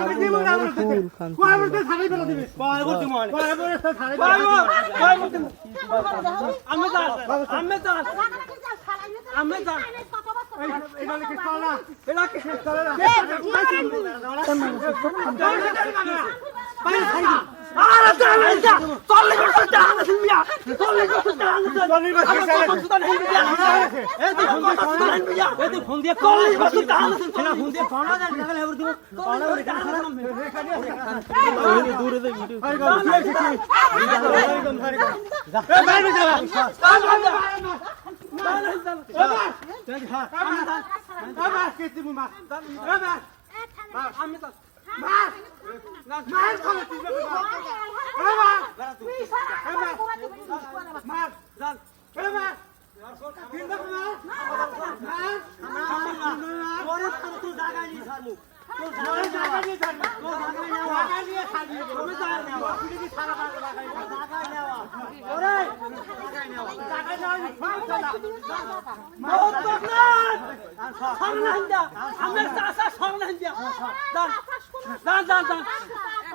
আমি দিব না কয় বলতে ছাড়াই ফেলা দিবে কয় বলতে মানে কয় বলতে ছাড়াই কয় বলতে আমি যা এটা কি চলে না এটা কি চলে না আরে দাঁড়া চলে করতে টানা সিমিয়া চলে করতে টানা চলে করতে টানা এই তো ফোন দিয়ে চলে করতে টানা ছেলা ফোন দিয়ে ফোন না জানি হেবর দিব ফোন করে টানা এই দূরে দে ভিডিও একদম ভারী যা এ বাইরে যা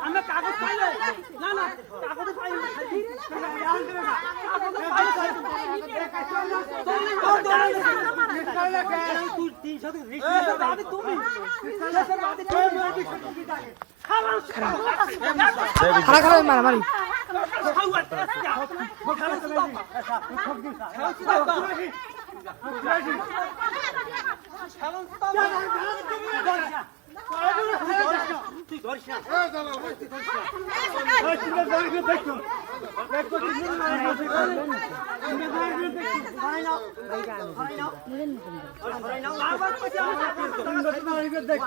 আমি কাগজ পাইলে না না কাগজ পাইলে খারাপ মারামারি দেখ